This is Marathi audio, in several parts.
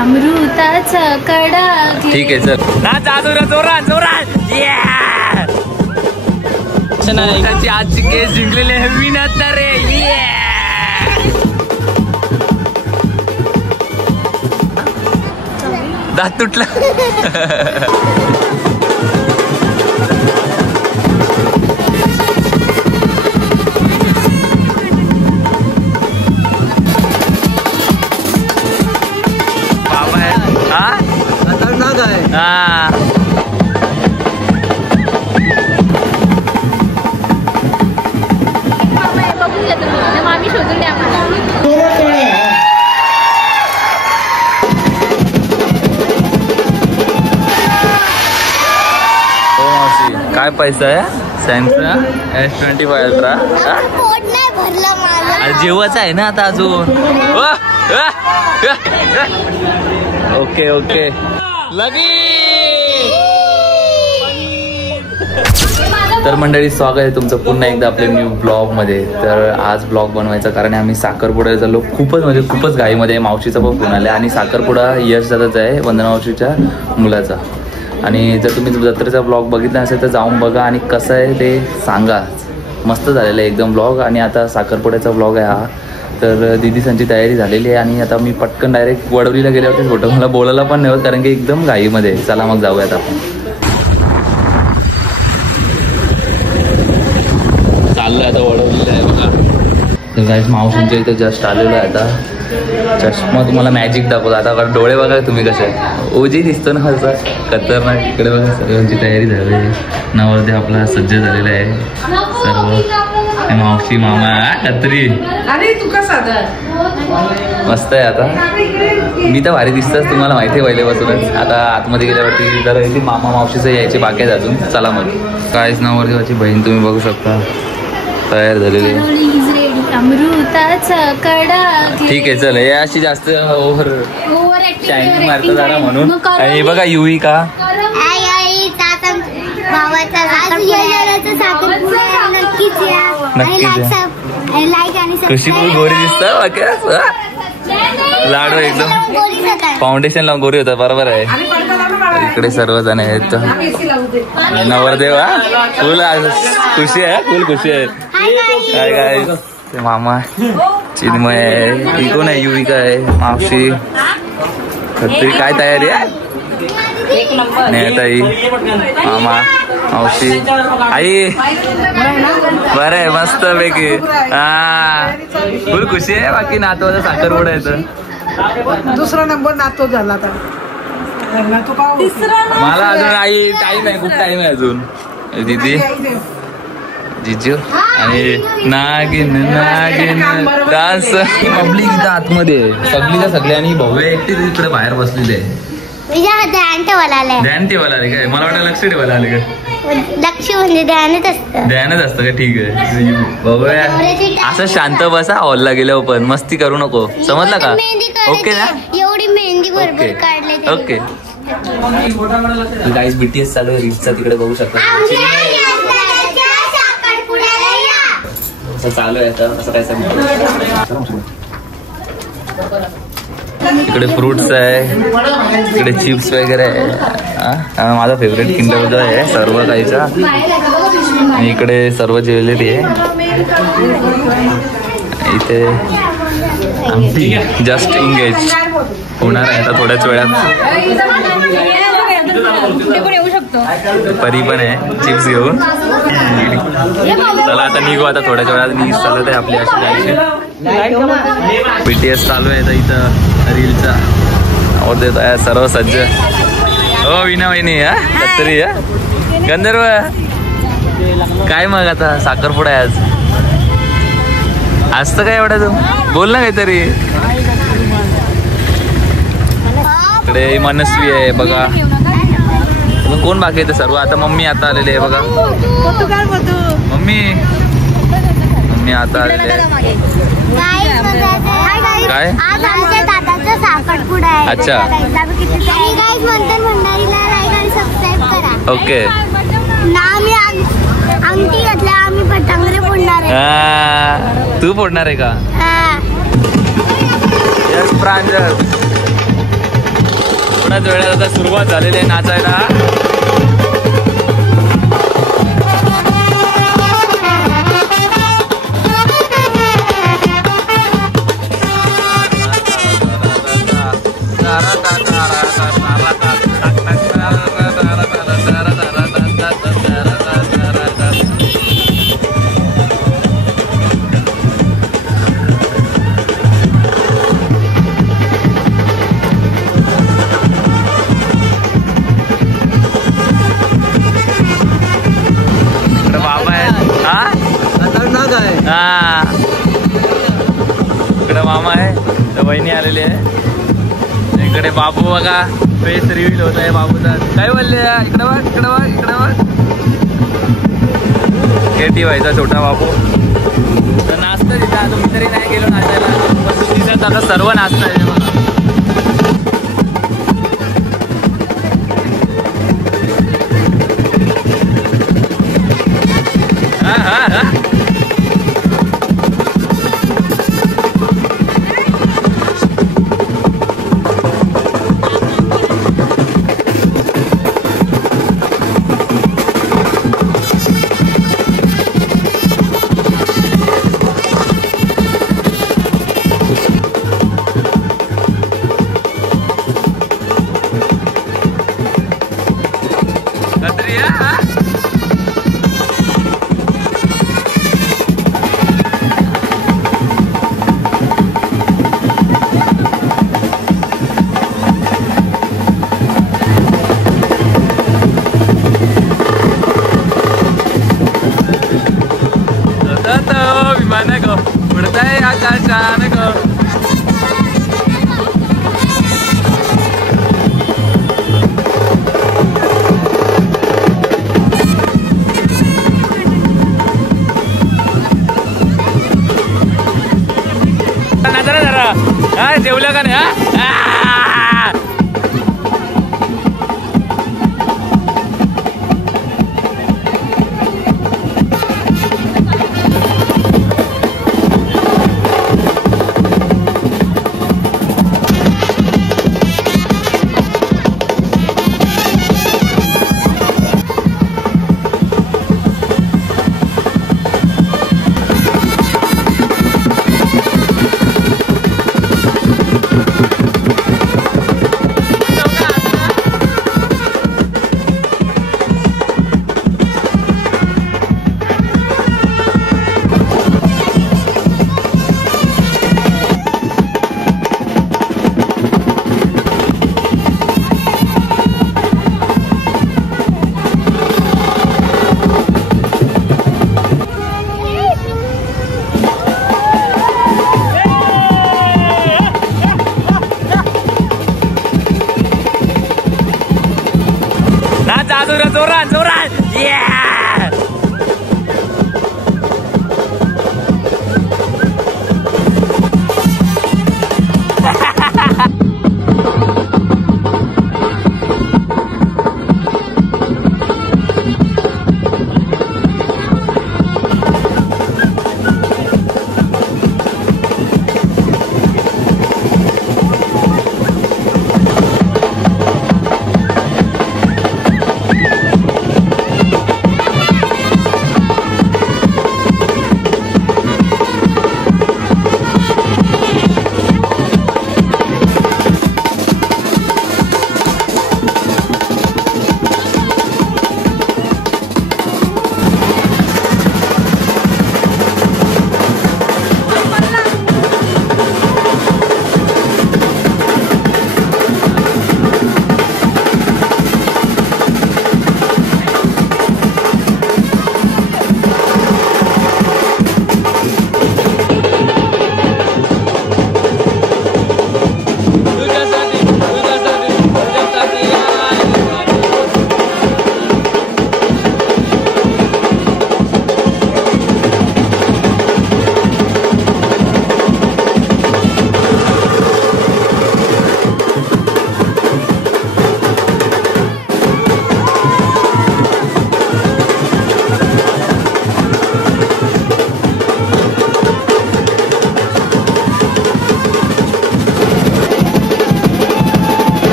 अमृताचा कडा. ठीक आहे चल ना जादूरा जोरात जोरात. त्याची आजची केस जिंकलेले हवी ना रे. दात तुटला. बाबा आहे हा हा. काय पैसा आहे सॅमसंग S25 अल्ट्रा. जेवायचं आहे ना आता अजून. ओके ओके लगी. तर मंडळी स्वागत आहे तुमचं पुन्हा एकदा आपल्या न्यू ब्लॉग मध्ये. तर आज ब्लॉग बनवायचं कारण आम्ही साखरपुड्याला चाललो. खूपच घाईमध्ये. मावशीचा पण फोन आला आणि साखरपुडा यश दादाचा आहे, वंदना मावशीच्या मुलाचा. आणि जर तुम्ही जत्रेचा ब्लॉग बघितला असेल तर जाऊन बघा आणि कसं आहे ते सांगा. मस्त झालेलं आहे एकदम ब्लॉग. आणि आता साखरपुड्याचा ब्लॉग आहे हा. तर दीदीसांची तयारी झालेली आहे आणि आता मी पटकन डायरेक्ट वडवलीला गेल्यावरती फोटो मला बोलायला पण नाही होत कारण की एकदम घाईमध्ये. चला मग जाऊयात आपण. चाललोय आता वडवलीला आहे बघा. तर गाईस मावशींच्या इथे जस्ट आलेलो आहे आता. चष्मा तुम्हाला मॅजिक दाखवतो आता. कारण डोळे बघा तुम्ही कसे ओजी दिसतो ना असं खतरनाक. इकडे बघा सर्वांची तयारी झाली. नवरदेव आपला सज्ज झालेला आहे सर्व. मावशी मामा कत्री मस्त आहे. आता मी तर भारी दिसतच तुम्हाला माहिती आहे पहिल्यापासूनच. आता आतमध्ये गेल्यावरती जरा मामा मावशीचं यायचे बाकी आहेत अजून. चला मग. काहीच नवरदेवाची बहीण तुम्ही बघू शकता तयार झालेली आहे. अमृताचा कडा. ठीक आहे चल. हे अशी जास्त ओव्हर शायनिंग मारतं जरा म्हणून. आणि बघा युवी का खुशी पण गोरी दिसत. लाडू एकदम फाउंडेशन लावून गोरी होता. बरोबर आहे. इकडे सर्वजण आहेत. नवरदेव फुल खुशी आहे. फुल खुशी आहे. काय काय ते मामा चिन्मय आहे. ही कोण आहे युविका आहे. मावशी खत्री. काय तयारी आहे नेताई मामा मावशी आई. बरं आहे मस्त पैकी. हा फुल खुशी आहे. बाकी नातवाचा साखरपुडा आहे. दुसरा नंबर नातो झाला. मला अजून आई टाइम आहे. खूप टाइम आहे अजून. दीदी जिजू आणि नागिन नागिन डान्स. पब्लिक इथं आतमध्ये सगळीच्या सगळी. आणि भव्य एकटी तिकडे बाहेर बसलेली आहे. ध्यान ठेवायला आले काय. मला वाटतं लक्ष ठेवायला आले काय. लक्ष म्हणजे ध्यानच असतं. ध्यानच असतं का. ठीक आहे बघूया. असं शांत बसा. हॉलला गेल्यावर पण मस्ती करू नको. समजलं का. ओके ना. एवढी मेहंदी बरोबर काढले. ओके गाईस BTS चालू आहे रील्सचा. तिकडे बघू शकता चालू आहे. असं काय सांग. इकडे फ्रुट्स आहे. इकडे चिप्स वगैरे आहे. माझा फेवरेट किंडर जो आहे सर्व काहीचा. आणि इकडे सर्व ज्वेलरी आहे. इथे जस्ट इंगेज होणार आहे आता थोड्याच वेळात. परी पण आहे चिप्स घेऊन. चला आता निघू. आता थोड्याच वेळात न्यूज चालत आहे आपली अशी जायची. BTS चालू आहे इथं रीलचा. और देत आहे सर्व सज्ज. हो विना वहिनी हा कत्री हा गंधर्व. काय मग आता साखरपुडा आहे आज. आज तर काय एवढा तू बोल ना काहीतरी. इकडे मनस्वी आहे बघा. कोण बाकी आहे सर्व. आता मम्मी आता आलेली आहे बघा. मम्मी आता आलेली आहे. काय अच्छा ओके. तू फोडणार आहे का. यश प्रांजल थोड्याच वेळात आता सुरुवात झालेली आहे नाचायला. इकडे मामा आहे, तर वहिनी आलेली आहे. इकडे बाबू बघा फेस रिव्हील होत आहे बाबूचा. काय बोलले इकडे बघ इकडे बघ इकडे बघ. केटी व्हायचा छोटा बाबू. तर नाचतं तिथं अजून मी तरी नाही गेलो नाचायला. तिथं आता सर्व नाचतं आहे बघा. हा हा हा उडताय आकाशान ग. नाचरा जरा हा जेवलं का नाही. हा जोरात जोरात.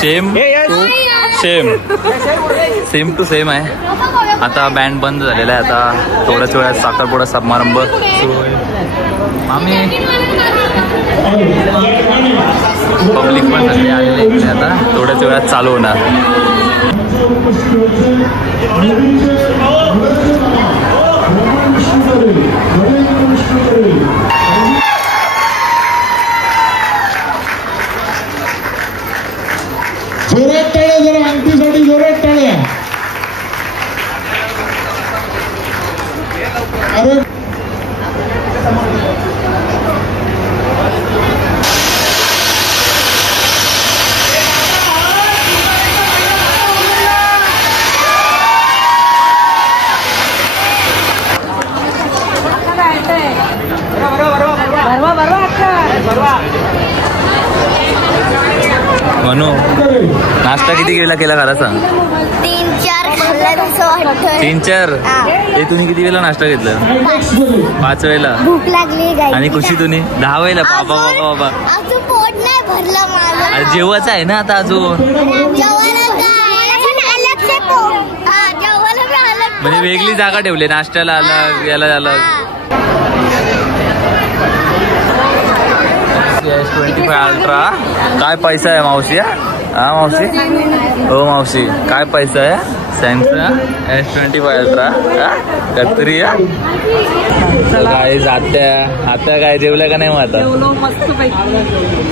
सेम टू सेम आहे. आता बँड बंद झालेला आहे. आता थोड्याच वेळात साखरपुडा समारंभ सुरू होईल. आम्ही पब्लिक पण सगळे आलेले इकडे. आता थोड्याच वेळात चालू होणार. जोरात टाळ्या जरा अंगठीसाठी जोरात टाळ्या. अरे म्हणू नाश्ता किती वेळेला केला खरा सांग? 3-4 खाल्ला. 3-4. हे तुम्ही किती वेळेला नाश्ता घेतला? 5 वेळेला. भूक लागली गाई. आणि खुशी तुम्ही 10 वेळेला. बाबा बाबा बाबा अजून पोट नाही भरलं माझं. अरे जेवायचं आहे ना आता अजून. म्हणजे वेगळी जागा ठेवली नाश्त्याला अलग याला अलग. S25 अल्ट्रा काय पैसा आहे मावशी? हा मावशी. हो मावशी काय पैसा आहे? सॅमसंग S25 अल्ट्रा कत्री. काय आता काय जेवलं का नाही मग? आता मस्त पैकी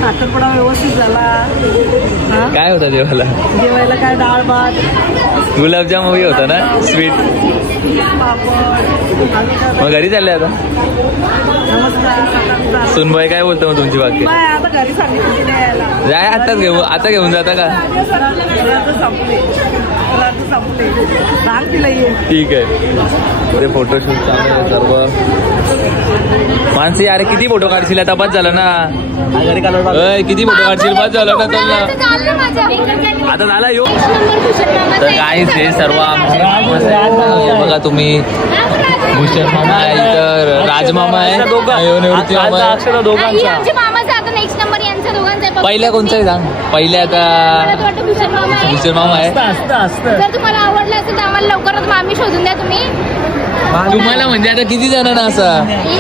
साखरपुडा व्यवस्थित झाला. काय होतं जेवायला काय डाळ भात गुलाबजाम वगैरे होता ना स्वीट. मग घरी चालले आता? सुनबाई काय बोलतो मग तुमची बाकी? आता घरी सांगितलं जाय आता घेऊन जाता का? ठीक आहे. फोटोशूट चालू आहे सर्व. मानसी अरे किती फोटो काढशील आता? बस झालं ना. किती फोटो काढशील? बस झालं ना तुला. आता झाला यो. तर गाईज हे सर्व बघा तुम्ही. भूषण मामा आहे इतर, राजमामा आहे, निवृत्ती मामा आहे. पहिल्या कोणचा आहे सांग? पहिल्या आता भूषण मामा आहे. जर तुम्हाला आवडलं असेल तर आम्हाला लवकरच मामी शोधून द्या तुम्ही. तुम्हाला म्हणजे आता किती जणांना असा?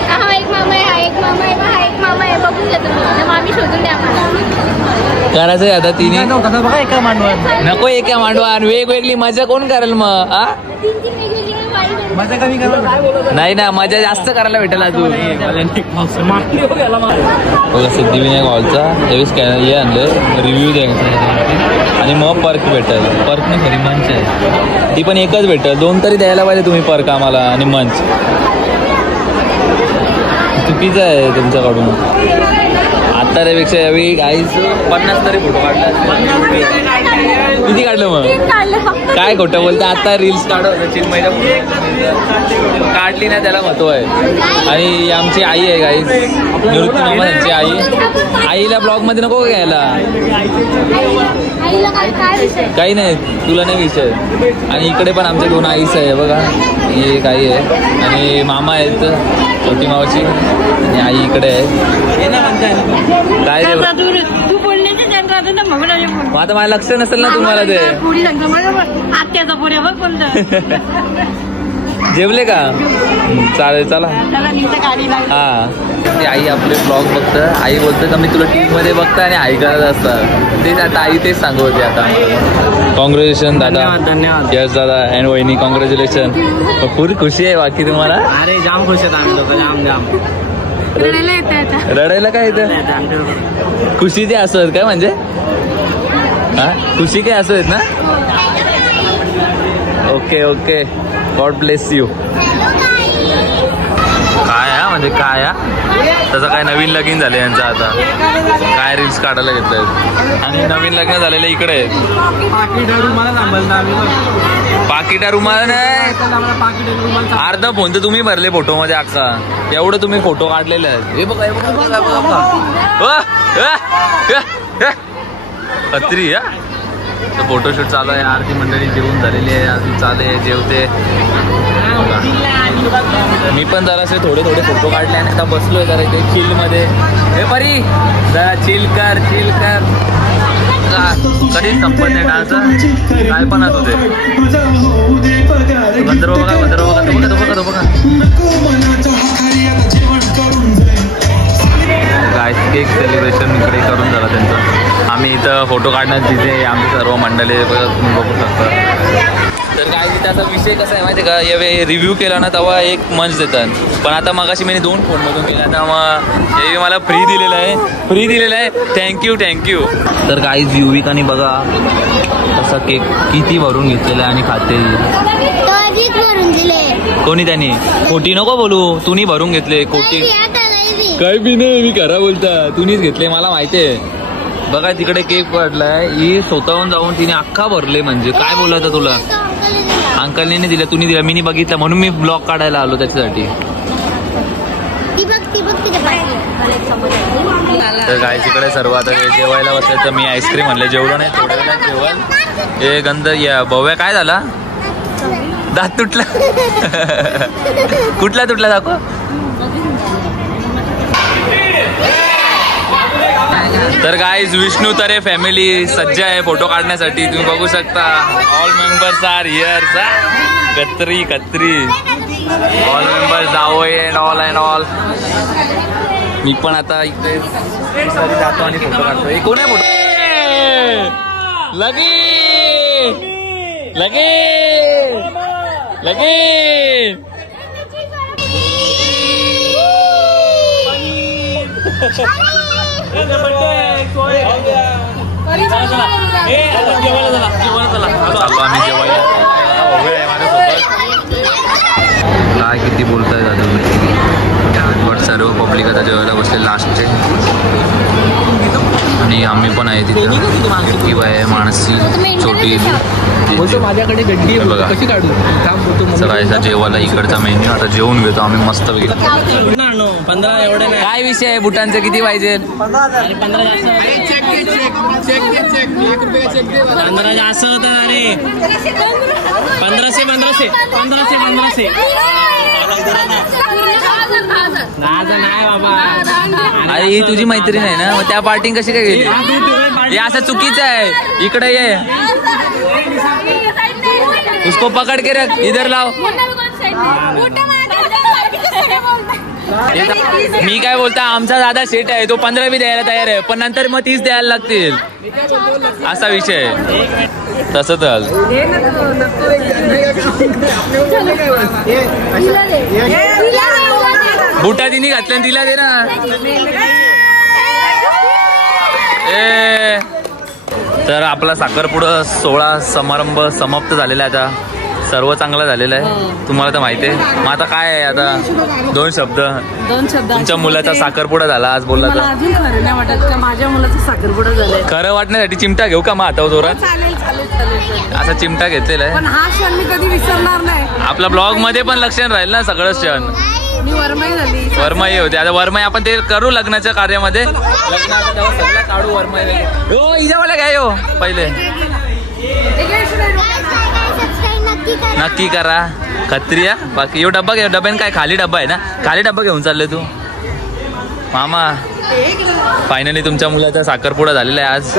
हा एक मामा आहे, हा एक मामा आहे, हा एक मामा आहे. बघून घ्या तुम्ही. मामी शोधून द्या आम्हाला. करायचंय आता तिने. नको एका मांडवा. वेगवेगळी मजा कोण करेल मग? हा मजा कमी करा. नाही ना मजा जास्त करायला भेटेल अजून. बघा सिद्धिविनायक हॉलचा हे आणलं रिव्ह्यू द्यायचा आणि मग पर्क भेटेल. पर्क नाही खरी मंच आहे ती पण एकच भेटेल. 2 तरी द्यायला पाहिजे तुम्ही पर्क आम्हाला आणि मंच. चुकीचं आहे तुमच्याकडून. आता त्यापेक्षा यावेळी गाईच 50 तरी फोटो काढला. किती काढलं मग? काय खोटं बोलतं? आता रील्स काढत काढली ना त्याला महत्व आहे. आणि आमची आई आहे गाईज निवृत्ती मामा त्यांची आई. आईला ब्लॉग मध्ये नको घ्यायला. काही नाही तुला नाही विषय. आणि इकडे पण आमच्या 2 आईच आहे बघा. ही एक आई आहे आणि मामा आहेत छोटी मावशी आणि आई इकडे आहे. काय मग आता मला लक्ष नसेल ना तुम्हाला ते. जेवले का? चालेल चला. हा ते आई आपले ब्लॉग बघतं. आई बोलतं का मी तुला टीव्ही मध्ये बघतं आणि आई करत असतं. तेच आता आई तेच सांगत होती. आता कॉंग्रॅच्युलेशन दादा. धन्यवाद. यस दादा अँड वहिनी कॉंग्रॅच्युलेशन. पुरी खुशी आहे बाकी तुम्हाला? अरे जाम खुश आहेत आम्ही लोक. जाम रडायला काय येतं? खुशी ते असं काय म्हणजे? हा खुशी काय असं आहेत ना? Okay okay God bless you. काय हा म्हणजे काय हा? तसं काय नवीन लगीन झाले यांचं आता. काय रील्स काढायला घेतलंय आणि नवीन लग्न झालेलं इकडे. पाकिटा रुमाल नाही. अर्धा फोन तर तुम्ही भरले फोटो मध्ये अख्खा. एवढं तुम्ही फोटो काढलेले आहेत. हे बघा कत्री या. फोटोशूट चालू आहे. आरती मंडळी जेवून झालेली आहे. अजून चालू आहे जेवते. मी पण जरासे थोडे फोटो काढले आणि आता बसलोय जरा इथे चिल मध्ये. हे परी जरा चिल कर. बघा कधीच संपत नाही डान्स, काय पण असू दे. गंधर्व बघा, गंधर्व बघा, तो बघा. गाईस केक सेलिब्रेशन इकडे करून झालं त्यांचं. आम्ही इथं फोटो काढण्यात तिथे आमचे सर्व मंडळी तुम्ही बघू शकता. तर काय तिथे असा विषय कसा आहे माहिती आहे का, यावेळी रिव्ह्यू केला ना तेव्हा एक मंच देतात, पण आता मगाशी मी 2 फोनमधून केला, आता मग हे मला फ्री दिलेलं आहे. थँक्यू. तर काहीच युविकाने बघा असा केक किती भरून घेतलेला आहे आणि खाते. कोणी त्याने कोटी नको बोलू, तुम्ही भरून घेतले कोटी. काही बी नाही, मी खरा बोलता, तुम्हीच घेतले मला माहिती आहे. बघा तिकडे केक पडलाय, ही स्वतःहून जाऊन तिने अख्खा भरले. म्हणजे काय बोलायचं तुला, अंकलने नाही दिला, तुम्ही दिला, मी बघितलं म्हणून मी ब्लॉग काढायला आलो त्याच्यासाठी. तर काय तिकडे सर्व आता जेवायला बसायचं. मी आईस्क्रीम म्हणलं, जेवलो नाही, थोड्या वेळात जेवण. हे गंध या भव्या काय झाला, दात तुटला. कुठला तुटला दाखव. तर गाईज विष्णू तरे फॅमिली सज्ज आहे फोटो काढण्यासाठी, तुम्ही बघू शकता. All members are here. कत्री ऑल मेंबर्स जावोय अँड ऑल. मी पण आता इकडे जातो आणि फोटो काढतो. हे कोण आहे फोटो, लगे आम्ही जेवायला. काय किती बोलताय दादा, बट सर्व पब्लिक आता जेवायला बसले लास्टचे. आणि आम्ही पण आहे तिथे, की बाय माणसी छोटी माझ्याकडे गड्डी बघा. कशी काढू सकाळचा जेवायला इकडचा मेन्यू. आता जेवून घेतो आम्ही मस्त पैकी. 15 एवढे नाही. काय विषय आहे बुटांचे किती पाहिजे. 15 जास्त होतं अरे. 1500 नाही बाबा. अरे ही तुझी मैत्रीण आहे ना, मग त्या पार्टिंग कशी काय गेली. हे असं चुकीचं आहे. इकडे ये, उसको पकड के रख, इधर लाव. मी काय बोलता, आमचा दादा सेट आहे, तो 15 बी द्यायला तयार आहे, पण नंतर मग 30 द्यायला लागतील, असा विषय आहे. तसं तर बुटा तिने घातल्या तिला दे ना. तर आपला साखरपुडा सोहळा समारंभ समाप्त झालेला आहे. आता सर्व चांगलं झालेलं आहे, तुम्हाला तर माहिती आहे. मग आता काय आहे, आता 2 शब्द. तुमच्या मुलाचा साखरपुडा झाला आज बोलला तर. अजून खरं नाही वाटत का माझ्या मुलाचा साखरपुडा झालाय. खरं वाटण्यासाठी चिमटा घेऊ का मग आता जोरात. चालेल. असा चिमटा घेतलेला आहे. पण हा क्षण मी कधी विसरणार नाही. आपला ब्लॉग मध्ये पण लक्ष राहील ना सगळं क्षण. मी वरमाई झाली. वरमाई होते, आता वरमाई आपण ते करू लग्नाच्या कार्यामध्ये. लग्नाचा तेव्हा सगळं काढू वरमाई. हो इजावाला काय हो पहिले नक्की करा खत्रिया. बाकी यो डब्बा घे, डब्याने काय खाली डब्बा आहे ना, खाली डब्बा घेऊन चालले तू. मामा फायनली तुमच्या मुलाचा साखरपुडा झालेला आहे आज.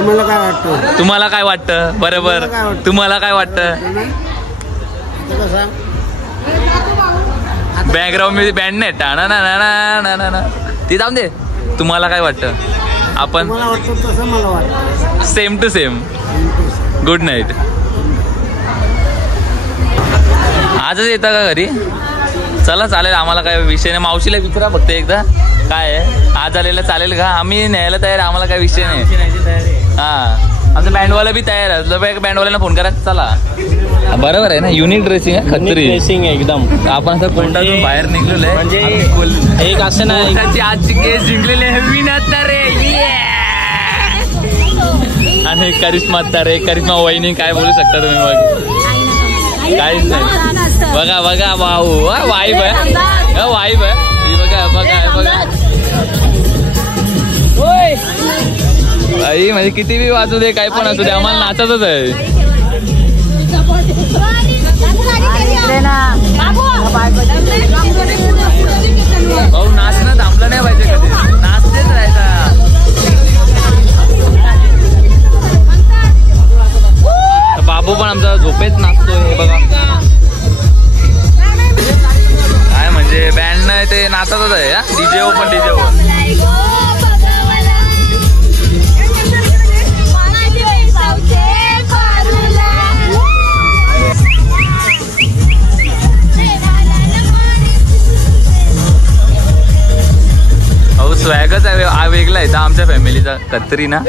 तुम्हाला काय वाटतं बरोबर, तुम्हाला काय वाटतं. बॅकग्राऊंड मध्ये बँड नाही टाणा ना ती जाऊन दे. तुम्हाला काय वाटतं. आपण same to same. Good night. आजच येता का घरी. चला चालेल, आम्हाला काय विषय नाही. मावशीला विचारा फक्त एकदा काय आहे आज आलेलं चालेल का, आम्ही न्यायला तयार, आम्हाला काय विषय नाही. हा आमचं बँडवाला बी तयार आहे, बँडवाल्यांना फोन करा. चला बरोबर आहे ना, युनिक ड्रेसिंग आहे, खत्री ड्रेसिंग एकदम. आपण असं कोणत्यातून बाहेर निघलेलो आहे. म्हणजे एक असं नाही, आजची केस जिंकलेले रे. आणि करिश्मा तारे, करिश्मा वहिनी काय बोलू शकता तुम्ही. मग काहीच नाही. बघा बघा भाऊ वाईब आहे, वाईब आहे. बघा बघा बघा आई, म्हणजे किती बी वाजू दे काय पण असू दे, आम्हाला नाचायचंच आहे. भाऊ नाचणं थांबलं नाही पाहिजे, कधी नाचतेच राहायचा. झोपेत नाचतोय हे बघा. काय म्हणजे बँड नाही ते नाचतच आहे हा. डीजे पण डीजे स्वॅगच आहे वेगळा आहे आमच्या फॅमिलीचा. कत्रीना